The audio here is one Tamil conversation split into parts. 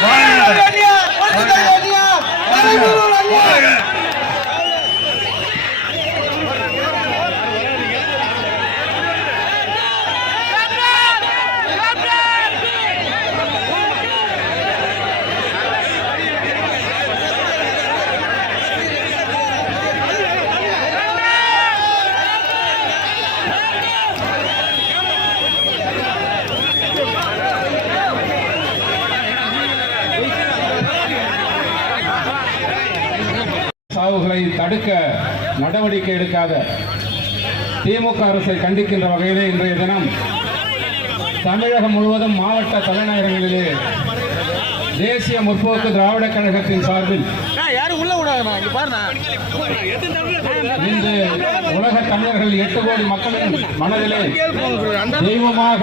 One. சாவுகளை தடுக்க நடவடிக்கை எடுக்காத திமுக அரசை கண்டிக்கின்ற வகையிலே இன்றைய தினம் தமிழகம் முழுவதும் மாவட்ட தலைநகரங்களிலே தேசிய முற்போக்கு திராவிட கழகத்தின் சார்பில் இன்று உலக தமிழர்கள் எட்டு கோடி மக்களின் மனதிலே தெய்வமாக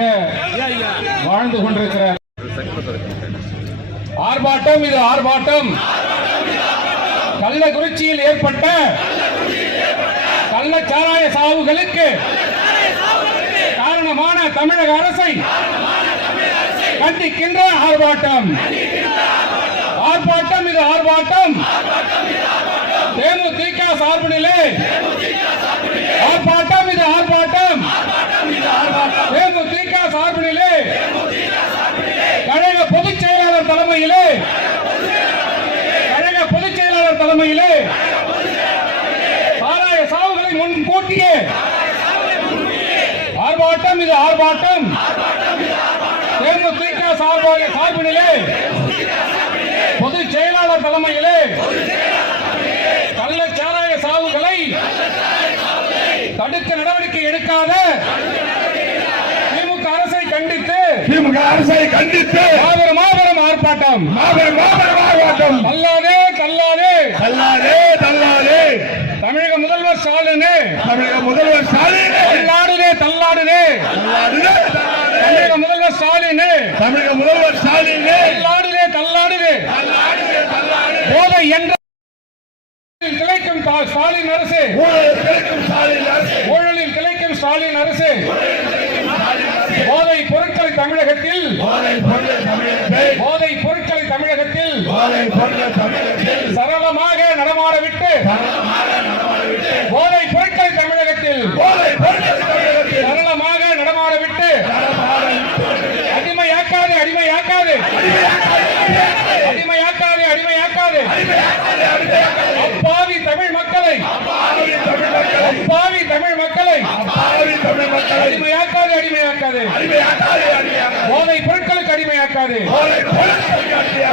வாழ்ந்து கொண்டிருக்கிற ஆர்ப்பாட்டம் இது ஆர்ப்பாட்டம். கள்ளக்குறிச்சியில் ஏற்பட்ட கள்ளச்சாராய சாவுகளுக்கு காரணமான தமிழக அரசை கண்டிக்கின்ற ஆர்ப்பாட்டம். ஆர்ப்பாட்டம் இது ஆர்ப்பாட்டம். தேமுதிக சார்பினிலே ஆர்ப்பாட்டம் இது ஆர்ப்பாட்டம் தேமுதிக சார்பினிலே கழக பொதுச் செயலாளர் தலைமையிலே கழக பொதுச் செயலாளர் தலைமையிலே சாராய சாவுகளை முன்கூட்டியே ஆர்ப்பாட்டம் இது ஆர்ப்பாட்டம். தேமுதிக சார்பாக சார்பினிலே பொதுச் செயலாளர் தலைமையிலே கள்ளச்சாராய சாவுகளை தடுக்க நடவடிக்கை எடுக்காத திமுக அரசை கண்டித்து திமுக அரசை கண்டித்து மாபெரும் மாபெரும் ஆர்ப்பாட்டம். மாபெரும் மாபெரும் ஆர்ப்பாட்டம். தள்ளாதே தள்ளாதே. தள்ளாதே தள்ளாதே தமிழக முதல்வர் ஸ்டாலின் தமிழக முதல்வர் ஸ்டாலின் தள்ளாடுதே தள்ளாடுதே. தமிழக முதல்வர் ஸ்டாலின் தமிழக முதல்வர் ஸ்டாலின் தள்ளாடுதே தள்ளாடுதே. போதை என்ற திளைக்கும் தா- ஸ்டாலின் அரசு. ஊழலில் திளைக்கும் ஸ்டாலின் அரசு. போதை பொருட்களை தமிழகத்தில். போதை பொருட்களை தமிழகத்தில். சரளமாக நடமாட விட்டு போதை பொருட்களை தமிழகத்தில் போதை பொருள் தமிழகத்தில் சரளமாக நடமாட விட்டு அடிமையாக்காது அடிமையாக்காது அடிமையாக்காது அப்பாவி தமிழ் மக்களை. அப்பாவி தமிழ் மக்களை. அடிமையாக்காது அடிமையாக்காது. போதை பொருட்களுக்கு அடிமையாக்காது.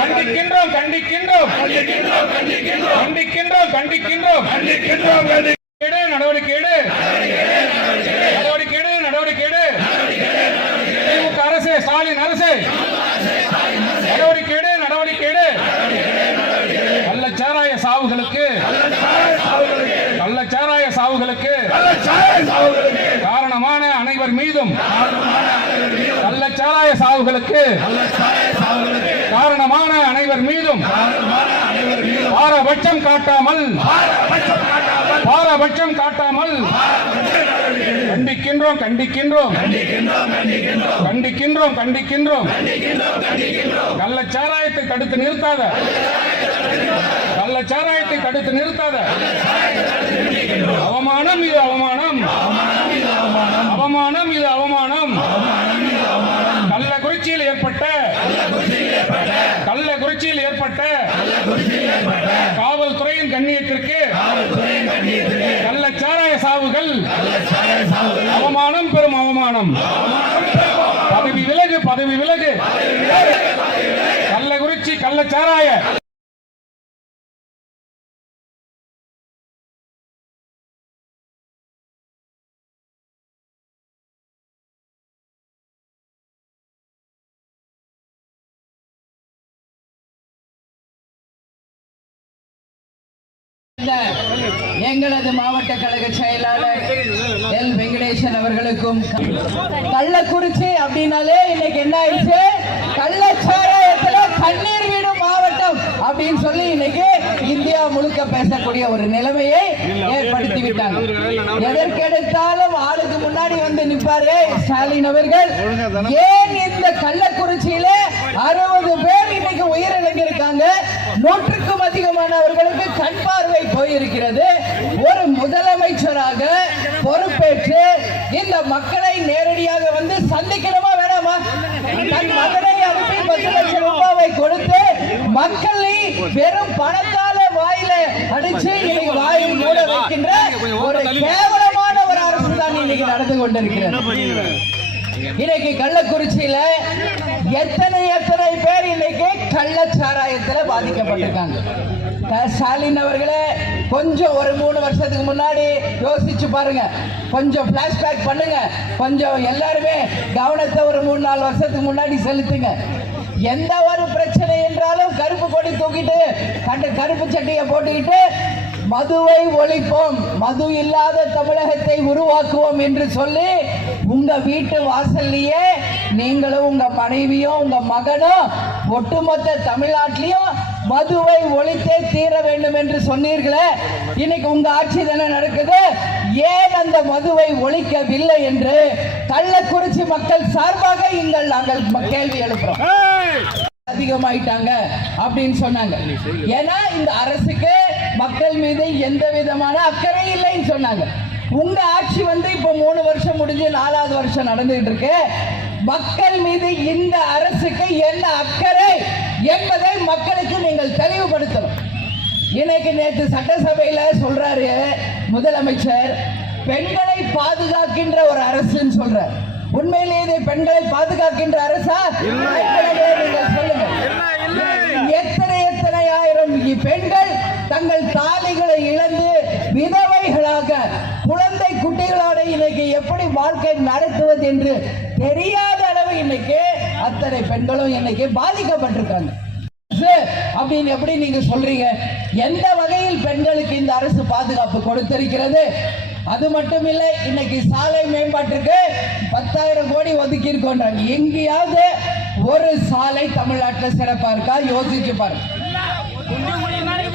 கண்டிக்கின்றோம் கண்டிக்கின்றோம். கண்டிக்கின்றோம், கண்டிக்கின்றோம், கண்டிக்கின்றோம் கண்டிக்கின்றோம் நடவடிக்கை எடு. நடவடிக்கை எடு நடவடிக்கை எடு. திமுக அரசு ஸ்டாலின் அரசு. நடவடிக்கை எடு நடவடிக்கை எடு. கள்ளச்சாராய சாவுகளுக்கு. நல்ல சாராய சாவுகளுக்கு. காரணமான அனைவர் மீதும். கள்ளச்சாராய சாவுகளுக்கு. காரணமான அனைவர் மீதும் பாரபட்சம் காட்டாமல் பாரபட்சம் காட்டாமல் கண்டிக்கின்றோம் கண்டிக்கின்றோம். கண்டிக்கின்றோம் கண்டிக்கின்றோம். கள்ளச்சாராயத்தை தடுத்து நிறுத்தாத. கள்ளச்சாராயத்தை தடுத்து நிறுத்தாத. அவமானம் இது அவமானம். அவமானம் இது அவமானம். கள்ளக்குறிச்சியில் ஏற்பட்ட கள்ளக்குறிச்சியில் ஏற்பட்ட காவல்துறையின் கண்ணியத்திற்கு கள்ளச்சாராய சாவுகள் அவமானம் பெரும் அவமானம். பதவி விலகு பதவி விலகு. கள்ளக்குறிச்சி கள்ளச்சாராய எங்களது மாவட்ட கழக செயலாளர் எல். வெங்கடேசன் அவர்களுக்கும் கள்ளக்குறிச்சி அப்படின்னாலே இன்னைக்கு என்ன ஆயிடுச்சு? கள்ளச்சாராயத்துல கண்ணீர் வீடும் மாவட்டம் அப்படின்னு சொல்லி இன்னைக்கு இந்தியா முழுக்க பேசக்கூடிய ஒரு நிலைமையை ஏற்படுத்தி விட்டாங்க. எதற்கெடுத்தாலும் ஆளுக்கு முன்னாடி வந்து நிற்பாரு ஸ்டாலின் அவர்கள் ஏன் இந்த கள்ளக்குறிச்சியில அறுபது பேர் உயிரிழந்திருக்காங்க நூற்றுக்கும் அதிகமானவர்களுக்கு கண் பார்வை போயிருக்கிறது. ஒரு முதலமைச்சராக பொறுப்பேற்று இந்த மக்களை நேரடியாக வந்து சந்திக்கணுமா வேணாமா? தன் மகனை அனுப்பி பத்து லட்சம் ரூபாவை கொடுத்து மக்களை வெறும் பணத்தால வாயில அடிச்சு இன்னைக்கு வாயில் மூட வைக்கின்ற ஒரு கேவலமான ஒரு அரசு தான் இன்னைக்கு நடந்து கொண்டிருக்கிறது. இன்னைக்கு கள்ளக்குறிச்சியில எத்தனை எத்தனை பேர் இன்னைக்கு கள்ளச்சாராயத்தில் பாதிக்கப்பட்டிருக்காங்க. ஸ்டாலின் அவர்களே கொஞ்சம் ஒரு மூணு வருஷத்துக்கு முன்னாடி யோசிச்சு பாருங்க. கொஞ்சம் பிளாஷ்பேக் பண்ணுங்க. கொஞ்சம் எல்லாருமே கவனத்தை ஒரு மூணு நாலு வருஷத்துக்கு முன்னாடி செலுத்துங்க. எந்த ஒரு பிரச்சனை என்றாலும் கருப்பு கொடி தூக்கிட்டு கண்டு கருப்பு சட்டையை போட்டுக்கிட்டு மதுவை ஒழிப்போம். மது இல்லாத தமிழகத்தை உருவாக்குவோம் என்று சொல்லி உங்க வீட்டு வாசல்லையே நீங்களும் உங்க மனைவியும் உங்க மகனும் ஒட்டுமொத்த தமிழ்நாட்டிலையும் மதுவை ஒழித்தே தீர வேண்டும் என்று சொன்னீர்களே. இன்னைக்கு உங்க ஆட்சி தானே நடக்குது? ஏன் அந்த மதுவை ஒழிக்கவில்லை என்று கள்ளக்குறிச்சி மக்கள் சார்பாக இங்கள் நாங்கள் கேள்வி எழுப்புறோம். அதிகமாயிட்டாங்க அப்படின்னு சொன்னாங்க. ஏன்னா இந்த அரசுக்கு மக்கள் மீது எந்த விதமான அக்கறை இல்லைன்னு சொன்னாங்க. உங்க ஆட்சி வந்து இப்ப மூணு வருஷம் முடிஞ்சு நாலாவது வருஷம் நடந்துகிட்டு இருக்கு மக்கள் மீது இந்த அரசுக்கு என்ன அக்கறை என்பதை மக்களுக்கு நீங்கள் தெளிவுபடுத்தணும். இன்னைக்கு நேற்று சட்டசபையில சொல்றாரு முதலமைச்சர் பெண்களை பாதுகாக்கின்ற ஒரு அரசுன்னு சொல்றார். உண்மையிலேயே இது பெண்களை பாதுகாக்கின்ற அரசா? சொல்லுங்க. எத்தனை எத்தனை ஆயிரம் பெண்கள் தங்கள் தாலிகளை இழந்து விதவைகளாக குழந்தை குட்டிகளோட இன்னைக்கு எப்படி வாழ்க்கை நடத்துவது என்று தெரியாத அளவு இன்னைக்கு அத்தனை பெண்களும் இன்னைக்கு பாதிக்கப்பட்டிருக்காங்க. அப்படின்னு எப்படி நீங்க சொல்றீங்க? எந்த வகையில் பெண்களுக்கு இந்த அரசு பாதுகாப்பு கொடுத்திருக்கிறது? அது மட்டும் இல்லை இன்னைக்கு சாலை மேம்பாட்டுக்கு பத்தாயிரம் கோடி ஒதுக்கி இருக்கோன்றாங்க எங்கேயாவது ஒரு சாலை தமிழ்நாட்டில் சிறப்பா இருக்கா? யோசிச்சு பாருங்க.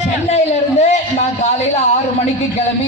சென்னையில இருந்து நான் காலையில ஆறு மணிக்கு கிளம்பி